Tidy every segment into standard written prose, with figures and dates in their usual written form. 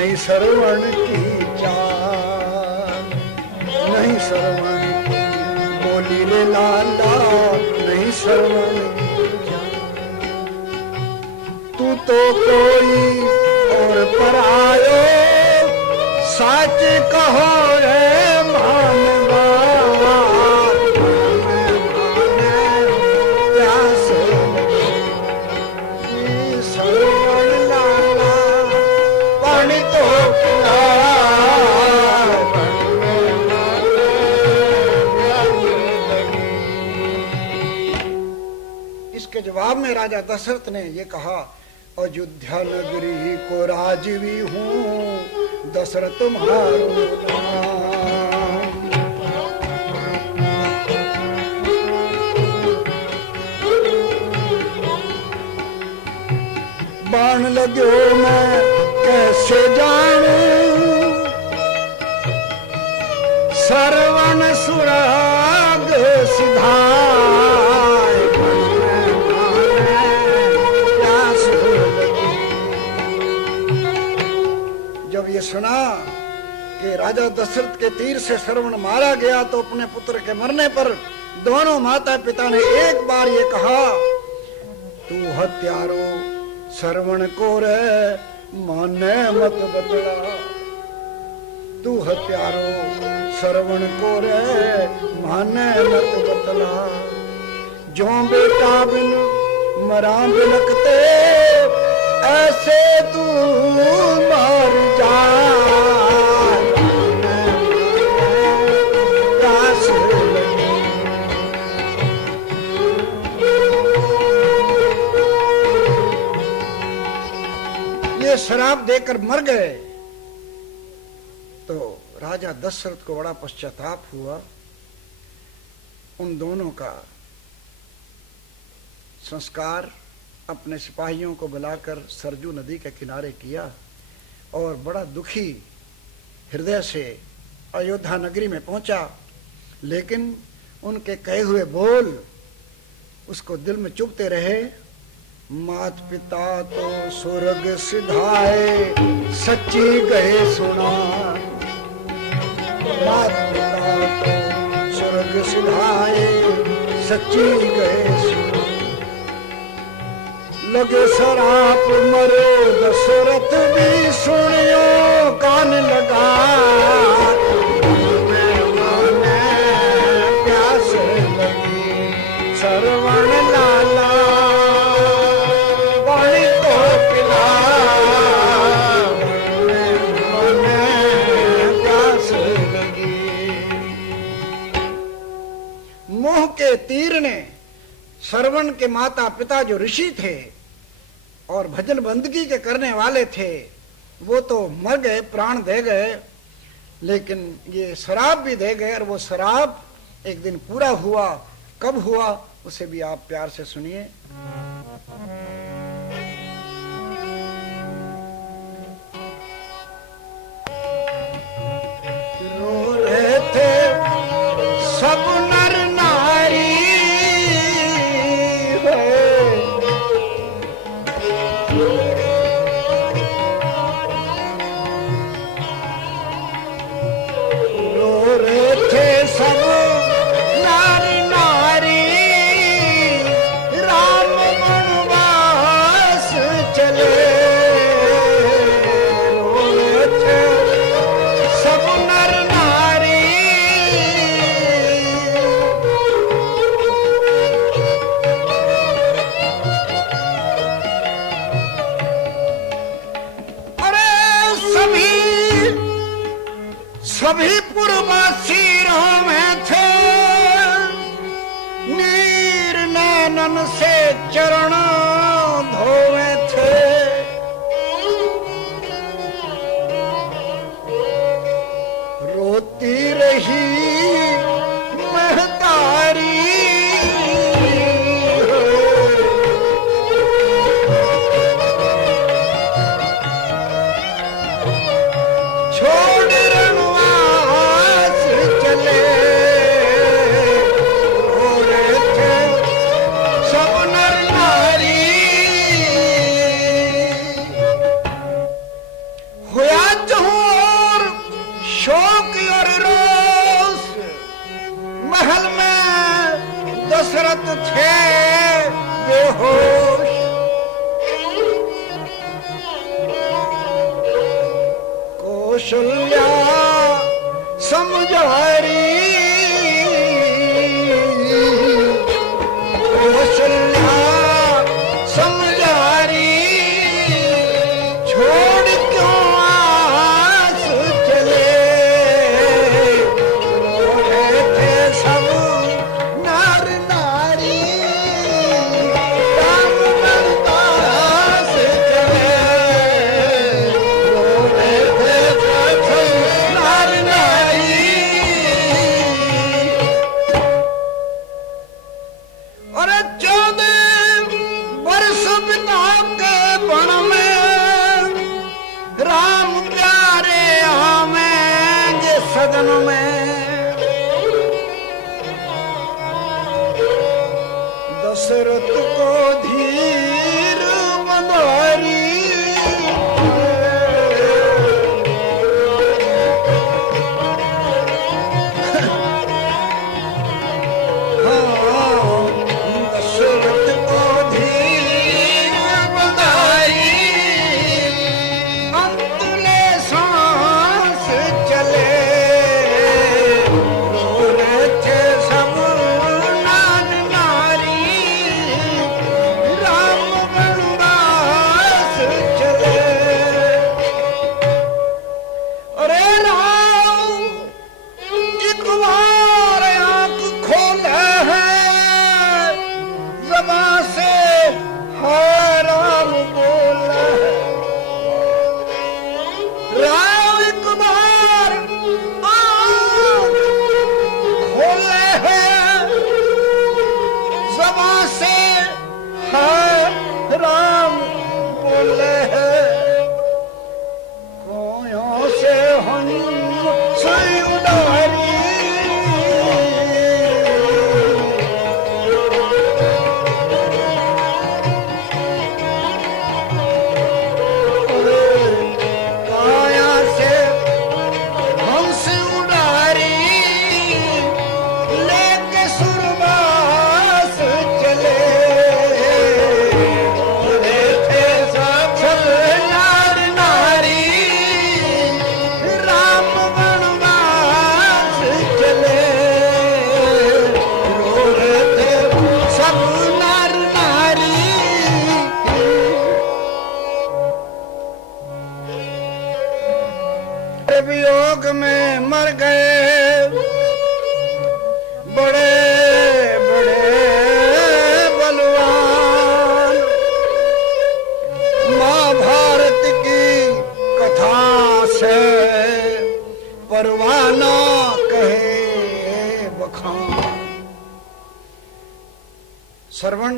नहीं श्रवण की चाल, नहीं श्रवण की बोली रे लाला, नहीं श्रवण की चाल। तू तो कोई और परायो, सच कहो रे मानवा, जवाब में राजा दशरथ ने ये कहा, अयोध्या नगरी को राजवी हूँ, दशरथ तुम्हारो नाम। बाण लगो मैं कैसे जानूं, श्रवण सुराग सिधाए, जब ये सुना कि राजा दशरथ के तीर से श्रवण मारा गया तो अपने पुत्र के मरने पर दोनों माता पिता ने एक बार ये कहा, तू हत्यारो श्रवण को रे माने मत बदला, तू हत्यारो श्रवण को रे माने मत बदला। जो बेटा बिन मरा बिलकते, ऐसे तू मर जा, ये शराब देकर मर गए। तो राजा दशरथ को बड़ा पश्चाताप हुआ। उन दोनों का संस्कार अपने सिपाहियों को बुलाकर सरजू नदी के किनारे किया और बड़ा दुखी हृदय से अयोध्या नगरी में पहुंचा। लेकिन उनके कहे हुए बोल उसको दिल में चुभते रहे। मात पिता तो स्वर्ग सिधाए, सच्ची गए सुना, मात पिता तो स्वर्ग सिधाए, सच्ची गए सुना। लगे शराप मरो दशरथ भी सुनियो, कान लगा प्यास लगी, श्रवण लाला पानी तो पिला, प्यास लगी। मोह के तीर ने श्रवण के माता पिता जो ऋषि थे और भजन बंदगी के करने वाले थे, वो तो मर गए, प्राण दे गए, लेकिन ये शराब भी दे गए। और वो शराब एक दिन पूरा हुआ। कब हुआ उसे भी आप प्यार से सुनिए। रो रहे थे सब नर नारी, सभी पूर्ववासी में थे, नीर नैनन से चरण धोवे थे। रोती रही महतारी, हुआ जहूर शौक और रोष, महल में दशरथ थे बेहोश। कौशल्या समझारी, कौशल्या समझारी, छोड़ क्यों आस चले, रोए थे सब नार नारी, राम बनवास चले, रोए थे सब नार नारी। और 14 वर्ष बिता के बन में, राम प्यारे आवेंगे सदन में। दशरथ को धीर बंधारी, दशरथ को धीर बंधारी, अंतले सांस चले, रो रहे थे सब नार नारी, राम बनवास चले। अरे राम एक बार आंख खोले है, ज़बान से हाय राम बोले है। राम एक बार आंख खोले है, ज़बान से हाय राम बोले है। कोयों से हम से उड़ारी, काया से हंस उड़ारी, लेके सुरबास चले, रोए थे सब नार नारी, राम बनवास चले, रोए थे सब नार नारी। वियोग में मर गए बड़े बड़े बलवान, महाभारत की कथा से परवाना कहे बखान। श्रवण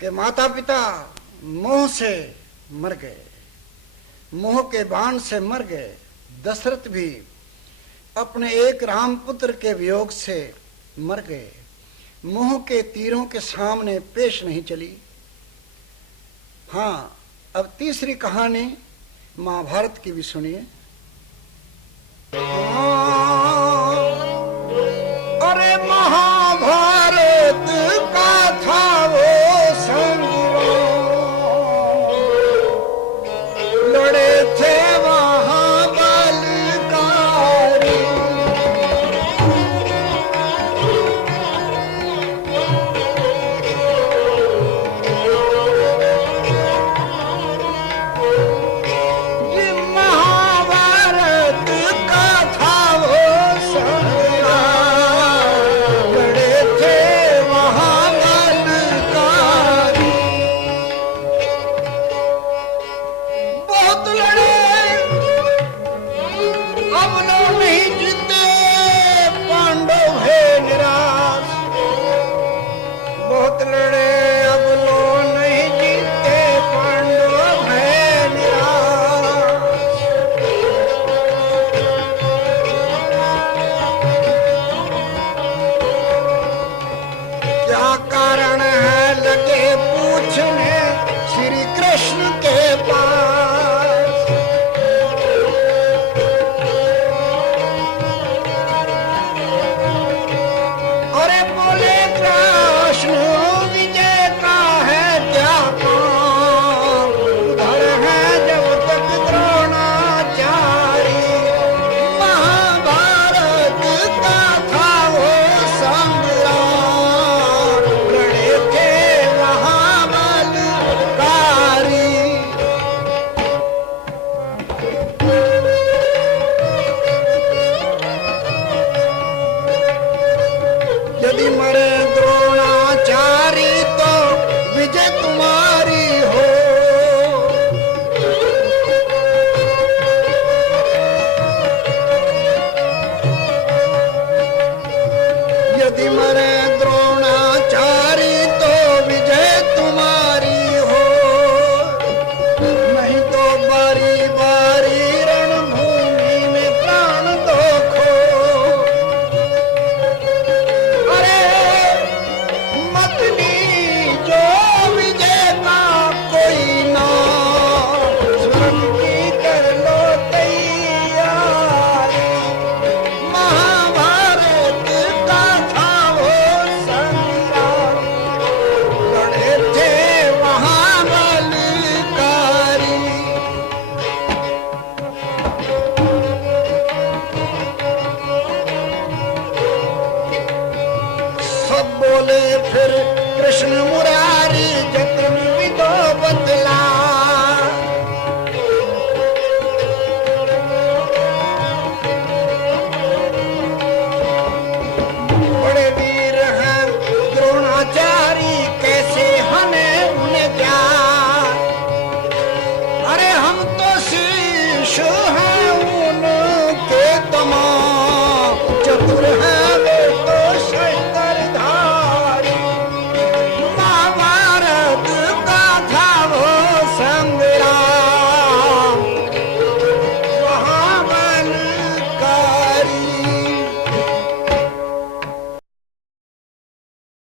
के माता पिता मोह से मर गए, मोह के बाण से मर गए। दशरथ भी अपने एक राम पुत्र के वियोग से मर गए, मोह के तीरों के सामने पेश नहीं चली। हाँ, अब तीसरी कहानी महाभारत की भी सुनिए। अरे महाभारत का था वो संग्राम, लड़े थे वहां बलकारी, ये महाभारत का था वो संग्राम, लड़े थे वहां बलकारी, बहुत लड़े